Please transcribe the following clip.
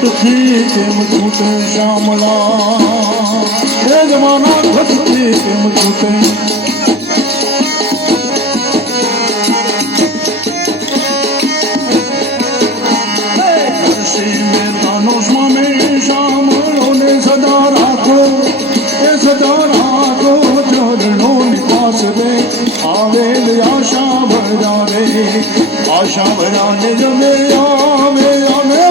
ઘટથી કેમ છૂટે શ્યામલા એ જમાના ઘટથી કેમ છૂટે. વેદ આશા ભરાવે આશા ભરાને જમે આવે આવે